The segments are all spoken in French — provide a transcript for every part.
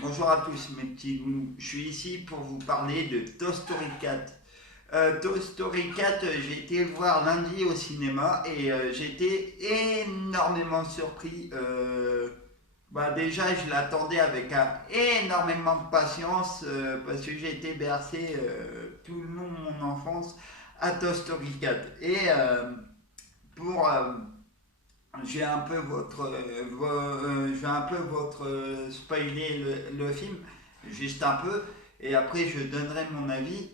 Bonjour à tous mes petits goulous, je suis ici pour vous parler de Toy Story 4. Toy Story 4, j'ai été le voir lundi au cinéma et j'ai été énormément surpris. Déjà, je l'attendais avec énormément de patience parce que j'ai été bercé tout le long de mon enfance à Toy Story 4. Pour je vais un peu je vais un peu spoiler le film, juste un peu, et après je donnerai mon avis.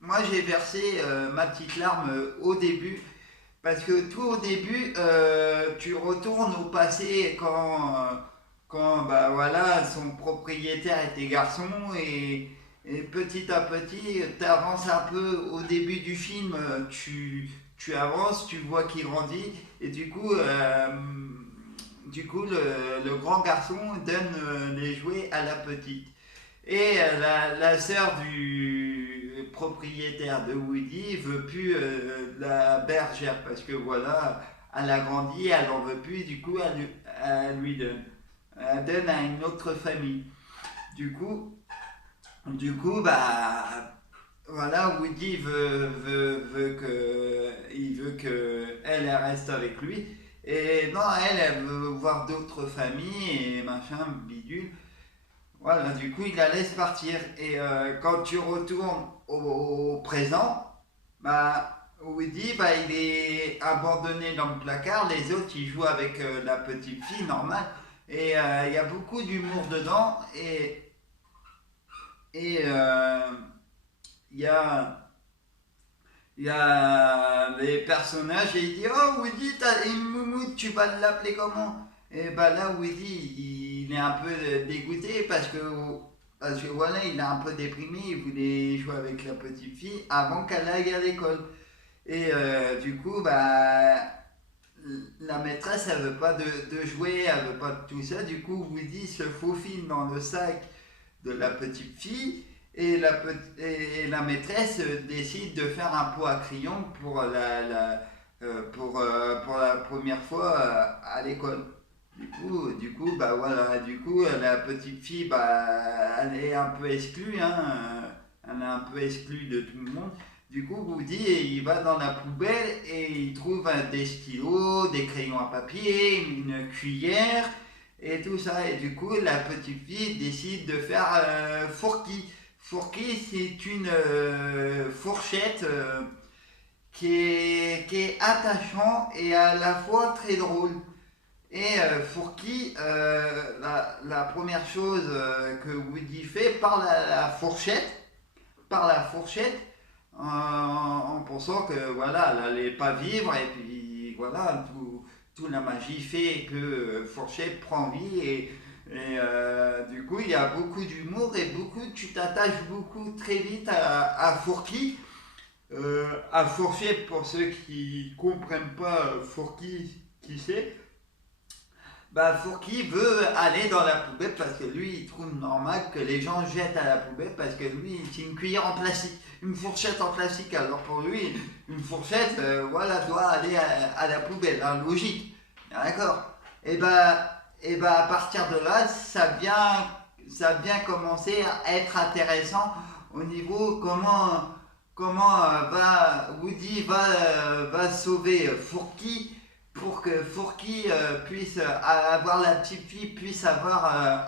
Moi j'ai versé ma petite larme au début, parce que tout au début, tu retournes au passé quand bah, voilà, son propriétaire était garçon, et petit à petit, tu avances un peu au début du film, tu avances, tu vois qu'il grandit, et du coup le grand garçon donne les jouets à la petite. Et la sœur du propriétaire de Woody veut plus la bergère parce que voilà, elle a grandi, elle en veut plus, du coup elle lui donne. Elle donne à une autre famille. Du coup, bah voilà, Woody veut que elle reste avec lui. Et non, elle veut voir d'autres familles et machin, bidule. Voilà, du coup, il la laisse partir. Et quand tu retournes au présent, bah, Woody, bah, il est abandonné dans le placard. Les autres, ils jouent avec la petite fille normale. Et il y a beaucoup d'humour dedans. Et il y a, il y a les personnages et il dit: Oh, Woody, t'as une moumoute, tu vas l'appeler comment? Et bah là, Woody, il est un peu dégoûté parce que voilà, il est un peu déprimé, il voulait jouer avec la petite fille avant qu'elle aille à l'école. Et du coup, bah, la maîtresse, elle veut pas de jouer, elle veut pas de tout ça. Du coup, Woody se faufile dans le sac de la petite fille et la maîtresse décide de faire un pot à crayon pour la première fois à l'école. Du coup, bah voilà, du coup, la petite fille, bah, elle est un peu exclue, hein, elle est un peu exclue de tout le monde. Du coup, Woody, il va dans la poubelle et il trouve des stylos, des crayons à papier, une cuillère et tout ça. Et du coup, la petite fille décide de faire Forky. Forky, c'est une fourchette qui est attachant et à la fois très drôle. Et Forky, la première chose que Woody fait par la fourchette, en pensant que voilà, elle allait pas vivre, et puis voilà, tout la magie fait que Fourchette prend vie, et du coup il y a beaucoup d'humour et tu t'attaches beaucoup très vite à Forky. À Fourchette, pour ceux qui comprennent pas Forky, qui c'est? Bah, Fourky veut aller dans la poubelle parce que lui, il trouve normal que les gens jettent à la poubelle parce que lui, c'est une cuillère en plastique, une fourchette en plastique. Alors pour lui, une fourchette, voilà, doit aller à la poubelle, hein, logique. D'accord. Et bah, à partir de là, ça vient commencer à être intéressant au niveau comment va sauver Fourky pour que Fourky puisse avoir la petite fille, puisse avoir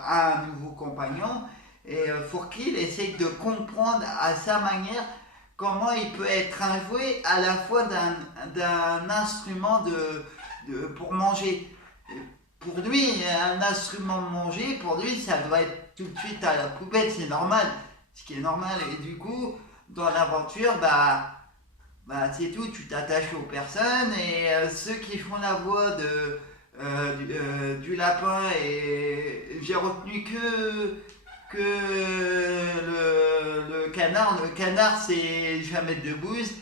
un nouveau compagnon. Et Fourky, il essaye de comprendre à sa manière comment il peut être un jouet à la fois d'un instrument pour manger. Pour lui, un instrument de manger, pour lui, ça doit être tout de suite à la poubelle, c'est normal. Ce qui est normal. Et du coup, dans l'aventure, bah, c'est tout, tu t'attaches aux personnes et ceux qui font la voix du lapin, et j'ai retenu que le canard. Le canard, c'est Jamais de Debbouze.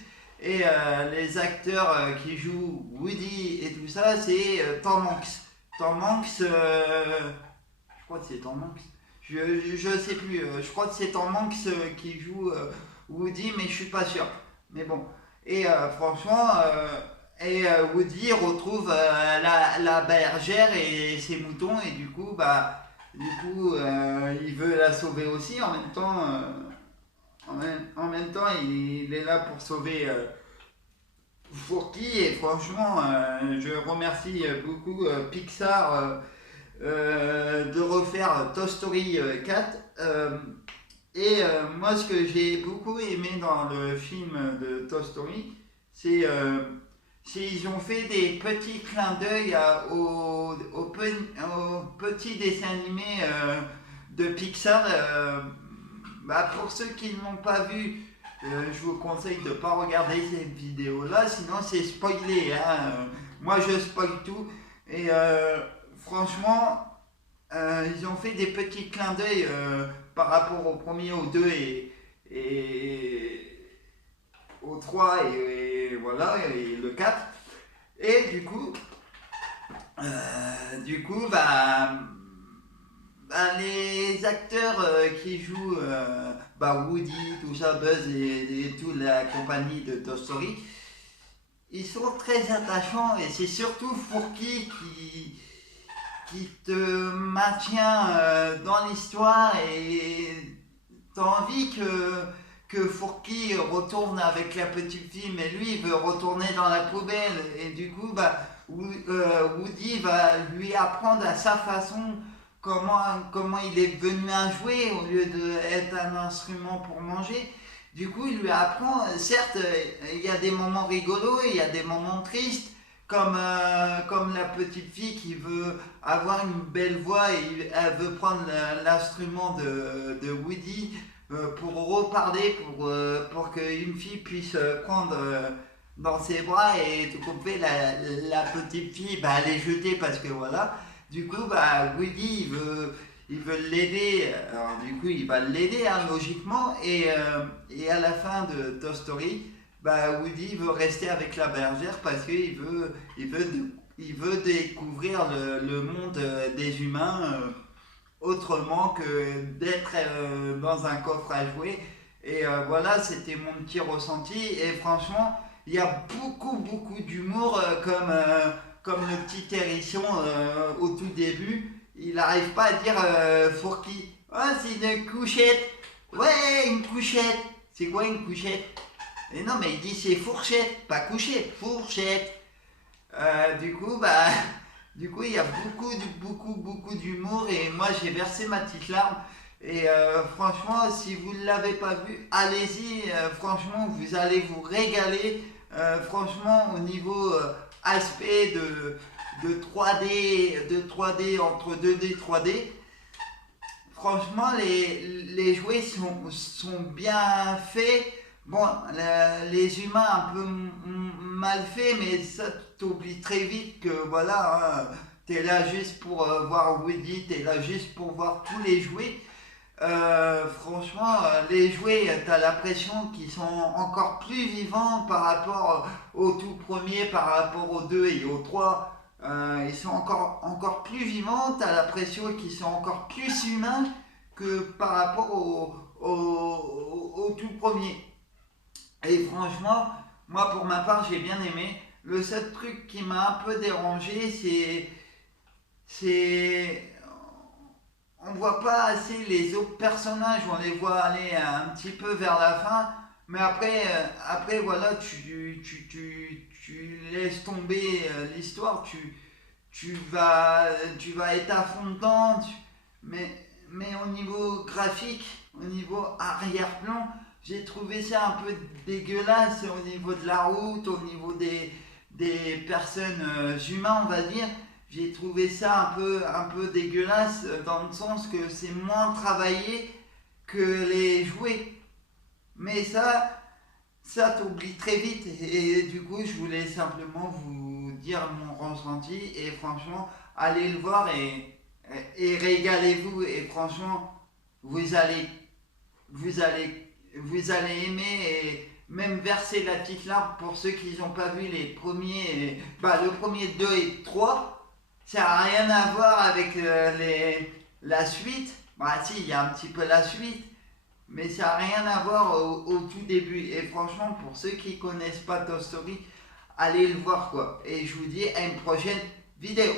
Et les acteurs qui jouent Woody et tout ça, c'est Tom Hanks. Tom Hanks, je crois que c'est Tom Hanks. Je sais plus, je crois que c'est Tom Hanks qui joue Woody, mais je suis pas sûr. Mais bon, et franchement, Woody retrouve la bergère et ses moutons, et du coup, bah, Du coup, il veut la sauver aussi. En même temps, en même temps, il est là pour sauver Forky. Et franchement, je remercie beaucoup Pixar de refaire Toy Story 4. Moi, ce que j'ai beaucoup aimé dans le film de Toy Story, c'est ils ont fait des petits clins d'œil aux petits dessins animés de Pixar. Bah, pour ceux qui ne l'ont pas vu, je vous conseille de ne pas regarder cette vidéo-là, sinon c'est spoilé, hein. Moi, je spoil tout. Et franchement, ils ont fait des petits clins d'œil par rapport au premier, au 2 et au 3 et voilà, et le 4. Et les acteurs qui jouent Woody, tout ça, Buzz et toute la compagnie de Toy Story, ils sont très attachants et c'est surtout Forky qui te maintient dans l'histoire et t'as envie que Forky retourne avec la petite fille, mais lui il veut retourner dans la poubelle et du coup Woody va lui apprendre à sa façon comment il est devenu un jouet au lieu d'être un instrument pour manger. Du coup, il lui apprend, certes, il y a des moments rigolos, il y a des moments tristes, comme la petite fille qui veut avoir une belle voix et elle veut prendre l'instrument de Woody pour reparler, pour qu'une fille puisse prendre dans ses bras et tout couper la petite fille, elle est jetée parce que voilà. Du coup, Woody, il veut l'aider. Alors, du coup, il va l'aider, hein, logiquement. Et à la fin de Toy Story, Woody veut rester avec la bergère parce il veut découvrir le monde des humains autrement que d'être dans un coffre à jouer. Et voilà, c'était mon petit ressenti. Et franchement, il y a beaucoup d'humour comme le petit hérisson au tout début. Il n'arrive pas à dire Fourki. Ah, c'est une couchette. Ouais, une couchette. C'est quoi une couchette? Et non, mais il dit c'est fourchette, pas couchette, fourchette. Du coup, du coup, il y a beaucoup d'humour et moi j'ai versé ma petite larme. Et franchement, si vous ne l'avez pas vu, allez-y. Franchement, vous allez vous régaler. Franchement, au niveau aspect de 3D, entre 2D et 3D, franchement, les jouets sont bien faits. Bon, les humains un peu mal faits, mais ça t'oublie très vite que voilà, hein, t'es là juste pour voir Woody, t'es là juste pour voir tous les jouets. Franchement, les jouets, t'as l'impression qu'ils sont encore plus vivants par rapport au tout premier, par rapport au 2 et au 3. Ils sont encore plus vivants, t'as l'impression qu'ils sont encore plus humains que par rapport au tout premier. Et franchement, moi pour ma part, j'ai bien aimé. Le seul truc qui m'a un peu dérangé, c'est on voit pas assez les autres personnages, on les voit aller un petit peu vers la fin, mais après voilà, tu laisses tomber l'histoire, tu vas être à fond dedans, mais au niveau graphique, au niveau arrière-plan, j'ai trouvé ça un peu dégueulasse au niveau de la route, au niveau des personnes humains, on va dire. J'ai trouvé ça un peu dégueulasse dans le sens que c'est moins travaillé que les jouets. Mais ça t'oublie très vite. Et du coup, je voulais simplement vous dire mon ressenti. Et franchement, allez le voir et régalez-vous. Et franchement, vous allez, vous allez aimer et même verser la petite larme pour ceux qui n'ont pas vu les premiers. Le premier 2 et 3. Ça n'a rien à voir avec la suite. Si, il y a un petit peu la suite, mais ça n'a rien à voir au tout début. Et franchement, pour ceux qui ne connaissent pas Toy Story, allez le voir quoi. Et je vous dis à une prochaine vidéo.